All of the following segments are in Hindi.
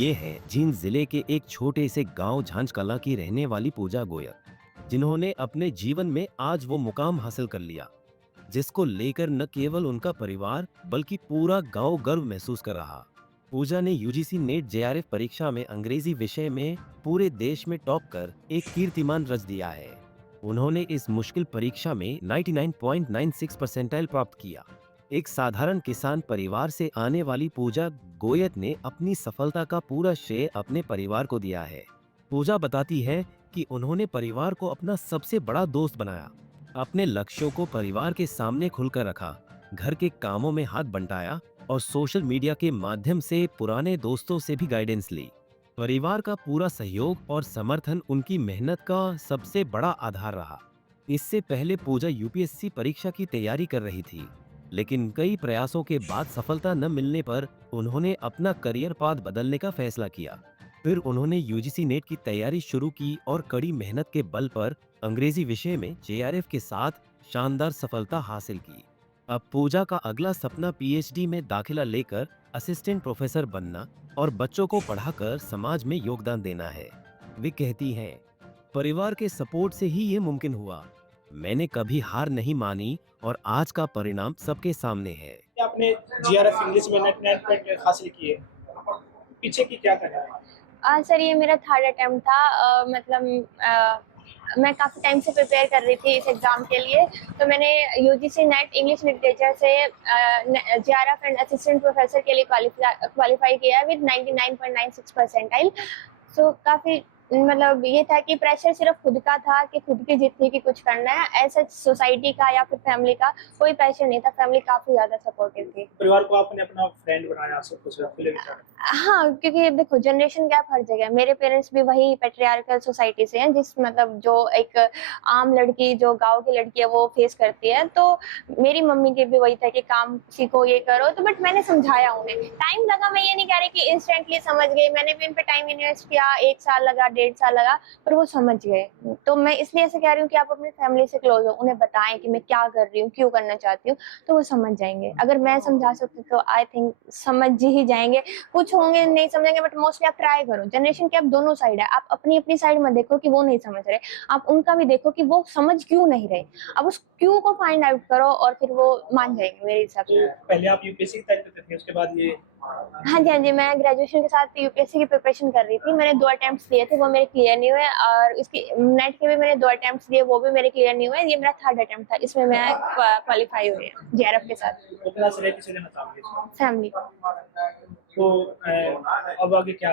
ये है जींद जिले के एक छोटे से गांव झांझकला की रहने वाली पूजा गोयल, जिन्होंने अपने जीवन में आज वो मुकाम हासिल कर लिया जिसको लेकर न केवल उनका परिवार बल्कि पूरा गांव गर्व महसूस कर रहा। पूजा ने यूजीसी नेट जेआरएफ परीक्षा में अंग्रेजी विषय में पूरे देश में टॉप कर एक कीर्तिमान रच दिया है। उन्होंने इस मुश्किल परीक्षा में 99.96 परसेंटाइल प्राप्त किया। एक साधारण किसान परिवार से आने वाली पूजा गोयल ने अपनी सफलता का पूरा श्रेय अपने परिवार को दिया है। पूजा बताती है कि उन्होंने परिवार को अपना सबसे बड़ा दोस्त बनाया, अपने लक्ष्यों को परिवार के सामने खुलकर रखा, घर के कामों में हाथ बंटाया और सोशल मीडिया के माध्यम से पुराने दोस्तों से भी गाइडेंस ली। परिवार का पूरा सहयोग और समर्थन उनकी मेहनत का सबसे बड़ा आधार रहा। इससे पहले पूजा यूपीएससी परीक्षा की तैयारी कर रही थी, लेकिन कई प्रयासों के बाद सफलता न मिलने पर उन्होंने अपना करियर पाथ बदलने का फैसला किया। फिर उन्होंने यूजीसी नेट की तैयारी शुरू की और कड़ी मेहनत के बल पर अंग्रेजी विषय में जेआरएफ के साथ शानदार सफलता हासिल की। अब पूजा का अगला सपना पीएचडी में दाखिला लेकर असिस्टेंट प्रोफेसर बनना और बच्चों को पढ़ाकर समाज में योगदान देना है। वे कहती हैं, परिवार के सपोर्ट से ही ये मुमकिन हुआ। मैंने कभी हार नहीं मानी और आज का परिणाम सबके सामने है। आपने जीआरएफ इंग्लिश में नेट हासिल किए, पीछे की क्या करें? सर ये मेरा थर्ड अटेम्प्ट था। मैं काफ़ी टाइम से प्रिपेयर कर रही थी इस एग्ज़ाम के लिए। तो मैंने यूजीसी नेट इंग्लिश लिटरेचर से जेआरएफ एंड असिस्टेंट प्रोफेसर के लिए क्वालिफाई किया विद 99.96 परसेंटाइल। सो काफ़ी ये था कि प्रेशर सिर्फ खुद का था कि खुद की जिद थी कि कुछ करना है। ऐसा सोसाइटी का या फिर फैमिली का कोई प्रेशर नहीं था। फैमिली काफ़ी ज़्यादा सपोर्टिव थी। परिवार को आपने अपना फ्रेंड बनाया, सब कुछ खुले विचार। हाँ, क्योंकि देखो जनरेशन गैप हर जगह है। मेरे पेरेंट्स भी वही पैट्रियार्कल सोसाइटी से हैं, जिस जो एक आम लड़की जो गांव की लड़की है वो फेस करती है। तो मेरी मम्मी के भी वही था कि काम सीखो, ये करो। तो बट मैंने समझाया उन्हें, टाइम लगा। मैं ये नहीं कह रही कि इंस्टेंटली समझ गई। मैंने भी उन पे टाइम इन्वेस्ट किया, 1 साल लगा, 1.5 साल लगा, पर वो समझ गए। तो मैं इसलिए ऐसे कह रही हूँ कि आप अपनी फैमिली से क्लोज हो, उन्हें बताएं कि मैं क्या कर रही हूँ, क्यों करना चाहती हूँ, तो वो समझ जाएंगे। अगर मैं समझा सकती तो आई थिंक समझ ही जाएंगे। कुछ होंगे नहीं समझेंगे, बट मोस्टली आप ट्राई करो। जनरेशन के आप दोनों साइड है। आप अपनी अपनी साइड में देखो कि वो नहीं समझ रहे, आप उनका भी देखो कि वो समझ क्यों नहीं रहे। अब उस क्यों को फाइंड आउट करो और फिर वो मान जाएंगे मेरे हिसाब से। पहले आप यूपीएससी की तैयारी करते थे, उसके बाद ये? हाँ जी, मैं ग्रेजुएशन के साथ यूपीएससी की प्रिपरेशन कर रही थी। मैंने 2 अटेम्प्ट्स दिए थे, वो मेरे क्लियर नहीं हुए। और इसकी नेट के भी मैंने 2 अटेम्प्ट्स दिए, वो भी मेरे क्लियर नहीं हुए। ये मेरा थर्ड अटेम्प्ट था, इसमें मैं क्वालिफाई हुई जेआरएफ के साथ। कितना श्रेय किसे देना चाहोगे? फैमिली। तो अब आगे क्या?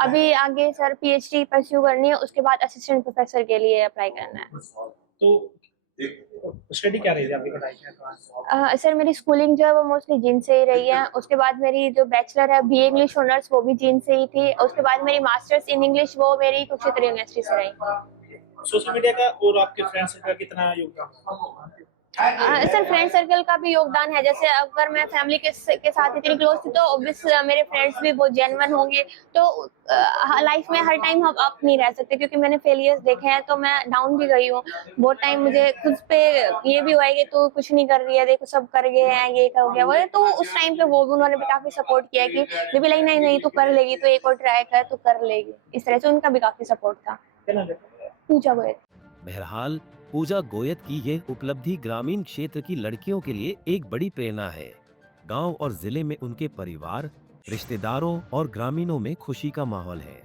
अभी आगे सर पीएचडी परस्यू करनी है, उसके बाद असिस्टेंट प्रोफेसर के लिए अप्लाई करना है। तो स्टडी क्या रही थी आपकी पढ़ाई? सर मेरी स्कूलिंग जो है वो मोस्टली जींद से ही रही है। उसके बाद मेरी जो बैचलर है बीए इंग्लिश ऑनर्स, वो भी जींद से ही थी। उसके बाद मेरी मास्टर्स इन इंग्लिश वो मेरी कुरुक्षेत्र यूनिवर्सिटी से रही। सोशल मीडिया का और आपके फ्रेंड्स का कितना योगदान? सर फ्रेंड सर्कल का भी योगदान है। जैसे अगर मैं फैमिली के साथ इतनी क्लोज थी तो ऑब्वियस मेरे फ्रेंड्स भी बहुत जेन्युइन होंगे। तो लाइफ में हर टाइम हम अप नहीं रह सकते, क्योंकि मैंने फेलियर्स देखे हैं, तो मैं डाउन भी गई हूँ बहुत टाइम। मुझे खुद पे ये भी हुआ है कि तू कुछ नहीं कर रही है, देखो सब कर गए हैं, ये कर गया वो। तो उस टाइम पे वो भी उन्होंने भी काफी सपोर्ट किया कि ये भी नहीं नहीं तू कर लेगी, तो एक और ट्राई कर, तू कर लेगी। इस तरह से उनका भी काफी सपोर्ट था। पूजा गोयल। बहरहाल पूजा गोयल की यह उपलब्धि ग्रामीण क्षेत्र की लड़कियों के लिए एक बड़ी प्रेरणा है। गांव और जिले में उनके परिवार, रिश्तेदारों और ग्रामीणों में खुशी का माहौल है।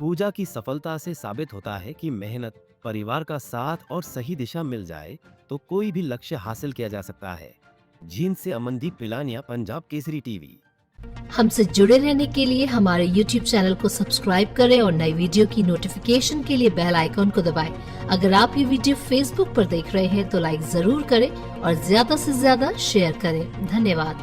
पूजा की सफलता से साबित होता है कि मेहनत, परिवार का साथ और सही दिशा मिल जाए तो कोई भी लक्ष्य हासिल किया जा सकता है। जींद से अमनदीप पिलानिया, पंजाब केसरी टीवी। हमसे जुड़े रहने के लिए हमारे YouTube चैनल को सब्सक्राइब करें और नई वीडियो की नोटिफिकेशन के लिए बेल आइकॉन को दबाएं। अगर आप ये वीडियो Facebook पर देख रहे हैं तो लाइक जरूर करें और ज्यादा से ज्यादा शेयर करें। धन्यवाद।